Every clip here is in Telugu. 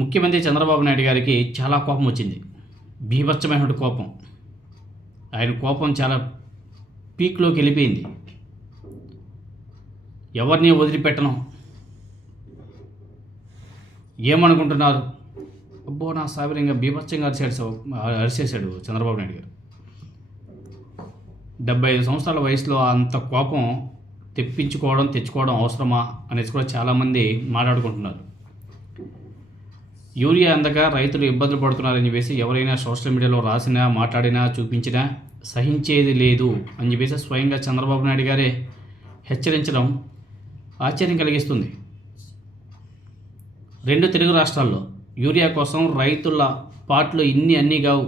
ముఖ్యమంత్రి చంద్రబాబు నాయుడు గారికి చాలా కోపం వచ్చింది. బీభత్సమైన కోపం. ఆయన కోపం చాలా పీక్లోకి వెళ్ళిపోయింది. ఎవరిని వదిలిపెట్టను, ఏమనుకుంటున్నారు, అబ్బో నా సాబిరంగా బీభత్సంగా అరిచేశాడు చంద్రబాబు నాయుడు గారు. 75 సంవత్సరాల వయసులో అంత కోపం తెచ్చుకోవడం అవసరమా అనేసి కూడా చాలామంది మాట్లాడుకుంటున్నారు. యూరియా అందక రైతులు ఇబ్బందులు పడుతున్నారని చెప్పేసి ఎవరైనా సోషల్ మీడియాలో రాసినా, మాట్లాడినా, చూపించినా సహించేది లేదు అని చెప్పేసి స్వయంగా చంద్రబాబు నాయుడు గారే హెచ్చరించడం ఆశ్చర్యం కలిగిస్తుంది. 2 తెలుగు రాష్ట్రాల్లో యూరియా కోసం రైతుల పాటలు అన్నీ కావు.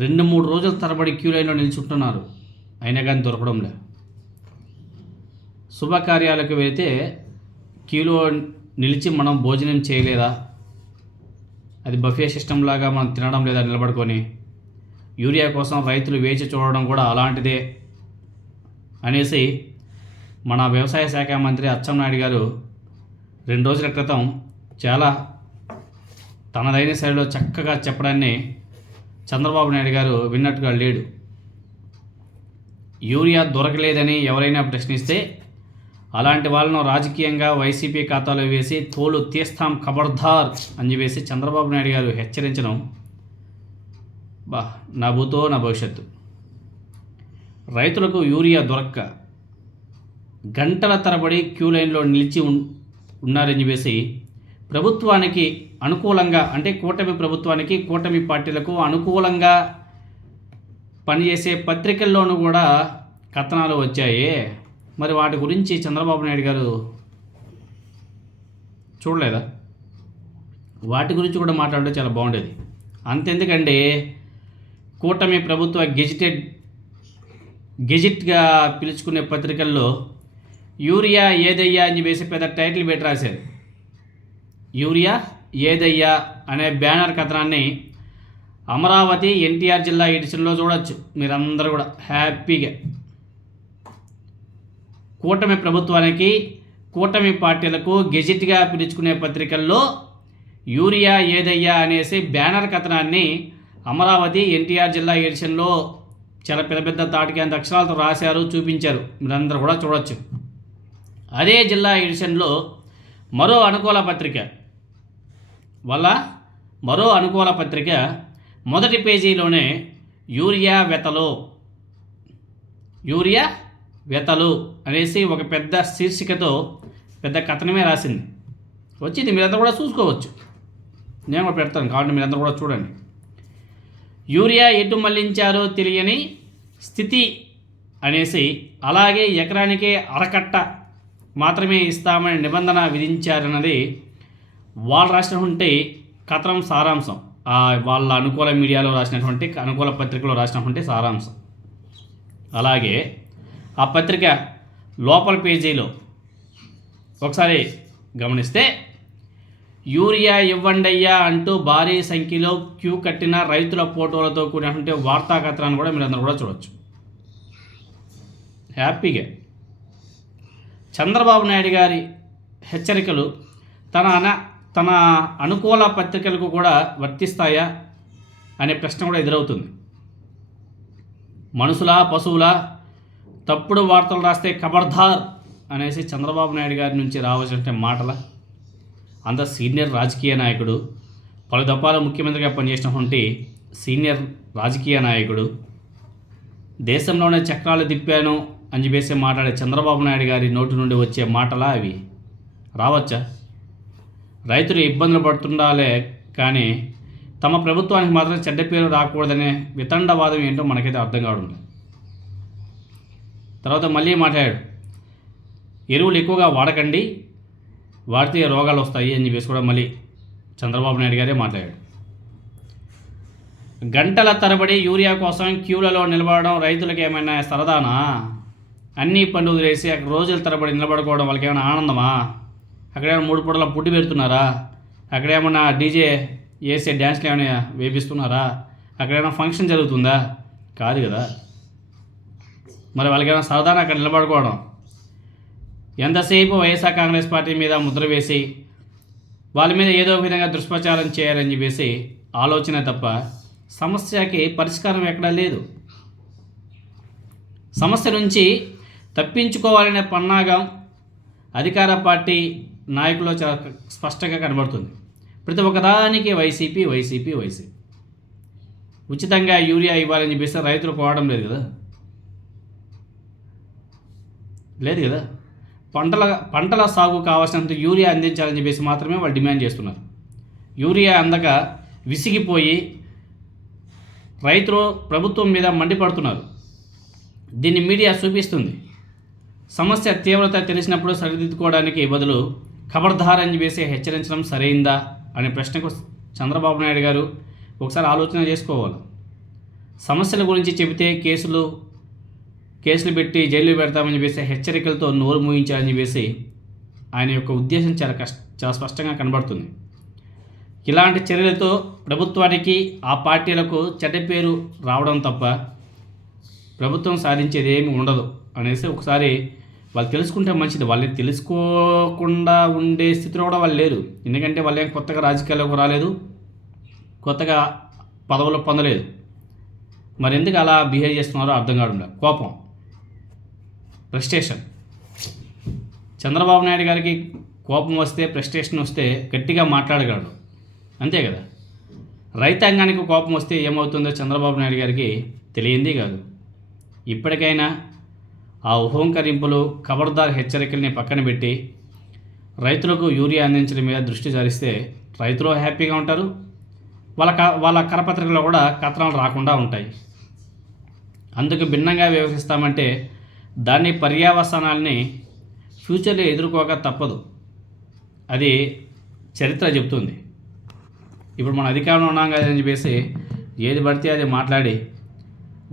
2-3 రోజుల తరబడి క్యూ లైన్లో నిల్చుంటున్నారు, అయినా కానీ దొరకడం లేదు. శుభకార్యాలకు వెళితే క్యూలో నిలిచి మనం భోజనం చేయలేదా, అది బఫే సిస్టమ్ లాగా మనం తినడం లేదా నిలబడుకొని, యూరియా కోసం రైతులు వేచి చూడడం కూడా అలాంటిదే అనేసి మన వ్యవసాయ శాఖ మంత్రి అచ్చెన్నాయుడు గారు 2 రోజుల క్రితం చాలా తనదైన శైలిలో చక్కగా చెప్పడాన్ని చంద్రబాబు నాయుడు గారు విన్నట్టుగా లేడు. యూరియా దొరకలేదని ఎవరైనా ప్రశ్నిస్తే అలాంటి వాళ్ళను రాజకీయంగా వైసీపీ ఖాతాలో వేసి తోలు తీస్తాం ఖబర్దార్ అని చెప్పేసి చంద్రబాబు నాయుడు గారు హెచ్చరించడం నా భూతో నా భవిష్యత్తు. రైతులకు యూరియా దొరక్క గంటల తరబడి క్యూ లైన్లో నిలిచి ఉన్నారని చెప్పేసి ప్రభుత్వానికి అనుకూలంగా, అంటే కూటమి ప్రభుత్వానికి, కూటమి పార్టీలకు అనుకూలంగా పనిచేసే పత్రికల్లోనూ కూడా కథనాలు వచ్చాయి. మరి వాటి గురించి చంద్రబాబు నాయుడు గారు చూడలేదా? వాటి గురించి కూడా మాట్లాడితే చాలా బాగుండేది. అంతెందుకండి, కూటమి ప్రభుత్వ గెజిట్గా పిలుచుకునే పత్రికల్లో యూరియా ఏదయ్యా అని చెప్పేసి పెద్ద టైటిల్ పెట్టి రాశారు. యూరియా ఏదయ్యా అనే బ్యానర్ కథనాన్ని అమరావతి ఎన్టీఆర్ జిల్లా ఎడిషన్లో చూడొచ్చు మీరందరూ కూడా హ్యాపీగా. కూటమి ప్రభుత్వానికి, కూటమి పార్టీలకు గెజిట్గా పిలుచుకునే పత్రికల్లో యూరియా ఏదయ్యా అనేసి బ్యానర్ కథనాన్ని అమరావతి ఎన్టీఆర్ జిల్లా ఎడిషన్లో చాలా పెద్ద తాటికి అంత అక్షరాలతో రాశారు, చూపించారు, మీరందరూ కూడా చూడొచ్చు. అదే జిల్లా ఎడిషన్లో మరో అనుకూల పత్రిక మొదటి పేజీలోనే యూరియా వెతలు అనేసి ఒక పెద్ద శీర్షికతో పెద్ద కథనమే రాసింది. వచ్చింది, మీరందరూ కూడా చూసుకోవచ్చు. నేను కూడా పెడతాను, కాబట్టి మీరందరూ కూడా చూడండి. యూరియా ఎటు మళ్లించారో తెలియని స్థితి అనేసి, అలాగే ఎకరానికి అరకట్ట మాత్రమే ఇస్తామని నిబంధన విధించారన్నది వాళ్ళు రాసినటువంటి కథనం సారాంశం. వాళ్ళ అనుకూల మీడియాలో రాసినటువంటి, అనుకూల పత్రికలో రాసినటువంటి సారాంశం. అలాగే ఆ పత్రిక లోపల పేజీలో ఒకసారి గమనిస్తే యూరియా ఇవ్వండయ్యా అంటూ భారీ సంఖ్యలో క్యూ కట్టిన రైతుల ఫోటోలతో కూడినటువంటి వార్తా కథనాన్ని కూడా మీరందరూ కూడా చూడవచ్చు హ్యాపీగా. చంద్రబాబు నాయుడు గారి హెచ్చరికలు తన అనుకూల పత్రికలకు కూడా వర్తిస్తాయా అనే ప్రశ్న కూడా ఎదురవుతుంది. మనుషులా, పశువులా, తప్పుడు వార్తలు రాస్తే ఖబర్దార్ అనేసి చంద్రబాబు నాయుడు గారి నుంచి రావాల్సిన మాటల. అంత సీనియర్ రాజకీయ నాయకుడు, పలు దఫాల ముఖ్యమంత్రిగా పనిచేసినటువంటి సీనియర్ రాజకీయ నాయకుడు, దేశంలోనే చక్రాలు తిప్పాను అని చెప్పేసి మాట్లాడే చంద్రబాబు నాయుడు గారి నోటి నుండి వచ్చే మాటలా అవి? రావచ్చా? రైతులు ఇబ్బందులు పడుతుండాలే కానీ తమ ప్రభుత్వానికి మాత్రం చెడ్డ పేరు రాకూడదనే వితండవాదం ఏంటో మనకైతే అర్థం కావడం. తర్వాత మళ్ళీ మాట్లాడాడు, ఎరువులు ఎక్కువగా వాడకండి, వాడితే రోగాలు వస్తాయి అని చెప్పేసి కూడా మళ్ళీ చంద్రబాబు నాయుడు గారే మాట్లాడాడు. గంటల తరబడి యూరియా కోసం క్యూలలో నిలబడడం రైతులకు ఏమైనా సరదానా? అన్ని పనులు వేసి అక్కడ రోజుల తరబడి నిలబడుకోవడం వాళ్ళకి ఏమైనా ఆనందమా? అక్కడేమైనా 3 పూటల పుట్టి పెడుతున్నారా? అక్కడేమన్నా డీజే వేసే డ్యాన్స్లు ఏమైనా వేపిస్తున్నారా? అక్కడేమైనా ఫంక్షన్ జరుగుతుందా? కాదు కదా. మరి వాళ్ళకి ఏమైనా సరదానా అక్కడ నిలబడుకోవడం? ఎంతసేపు వైఎస్ఆర్ కాంగ్రెస్ పార్టీ మీద ముద్ర వేసి వాళ్ళ మీద ఏదో ఒక విధంగా దుష్ప్రచారం చేయాలని చెప్పేసి ఆలోచన తప్ప సమస్యకి పరిష్కారం ఎక్కడా లేదు. సమస్య నుంచి తప్పించుకోవాలనే పన్నాగం అధికార పార్టీ నాయకుల్లో చాలా స్పష్టంగా కనబడుతుంది. ప్రతి ఒక్కదానికి వైసీపీ వైసీపీ వైసీపీ. ఉచితంగా యూరియా ఇవ్వాలని చెప్పేసి రైతులు కోవడం లేదు కదా, లేదు కదా. పంటల సాగు కావాల్సినంత యూరియా అందించాలని చెప్పేసి మాత్రమే వాళ్ళు డిమాండ్ చేస్తున్నారు. యూరియా అందక విసిగిపోయి రైతులు ప్రభుత్వం మీద మండిపడుతున్నారు. దీన్ని మీడియా చూపిస్తుంది. సమస్య తీవ్రత తెలిసినప్పుడు సరిదిద్దుకోవడానికి బదులు ఖబర్దార్ అని చెప్పేసి హెచ్చరించడం సరైందా అనే ప్రశ్నకు చంద్రబాబు నాయుడు గారు ఒకసారి ఆలోచన చేసుకోవాలి. సమస్యల గురించి చెబితే కేసులు పెట్టి జైలు పెడతామని చెప్పేసి హెచ్చరికలతో నోరు మూయించాలని చెప్పేసి ఆయన యొక్క ఉద్దేశం చాలా స్పష్టంగా కనబడుతుంది. ఇలాంటి చర్యలతో ప్రభుత్వానికి ఆ పార్టీలకు చెడ్డ పేరు రావడం తప్ప ప్రభుత్వం సాధించేది ఏమి ఉండదు అనేసి ఒకసారి వాళ్ళు తెలుసుకుంటే మంచిది. వాళ్ళని తెలుసుకోకుండా ఉండే స్థితిలో కూడా వాళ్ళు లేరు. ఎందుకంటే వాళ్ళు ఏం కొత్తగా రాజకీయాల్లోకి రాలేదు, కొత్తగా పదవులు పొందలేదు. మరి ఎందుకు అలా బిహేవ్ చేస్తున్నారో అర్థం కావడం. కోపం, ఫ్రస్ట్రేషన్. చంద్రబాబు నాయుడు గారికి కోపం వస్తే, ఫ్రస్ట్రేషన్ వస్తే గట్టిగా మాట్లాడగలడు, అంతే కదా. రైతాంగానికి కోపం వస్తే ఏమవుతుందో చంద్రబాబు నాయుడు గారికి తెలియంది కాదు. ఇప్పటికైనా ఆ ఊహంకరింపులు, ఖబర్దార్ హెచ్చరికల్ని పక్కన పెట్టి రైతులకు యూరియా అందించడం మీద దృష్టి సారిస్తే రైతులు హ్యాపీగా ఉంటారు. వాళ్ళ కరపత్రికలో కూడా కథనాలు రాకుండా ఉంటాయి. అందుకు భిన్నంగా వ్యవహరిస్తామంటే దాని పర్యవసానాల్ని ఫ్యూచర్లో ఎదుర్కోక తప్పదు. అది చరిత్ర చెప్తుంది. ఇప్పుడు మన అధికారంలో ఉన్నాం కదని చెప్పేసి ఏది పడితే అది మాట్లాడి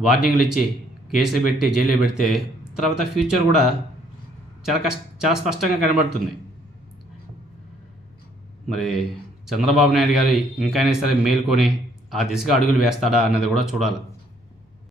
వార్నింగ్లు ఇచ్చి కేసులు పెట్టి జైలు పెడితే తర్వాత ఫ్యూచర్ కూడా చాలా స్పష్టంగా కనబడుతుంది. మరి చంద్రబాబు నాయుడు గారు ఇంకైనా సరే మేల్కొని ఆ దిశగా అడుగులు వేస్తాడా అన్నది కూడా చూడాలి.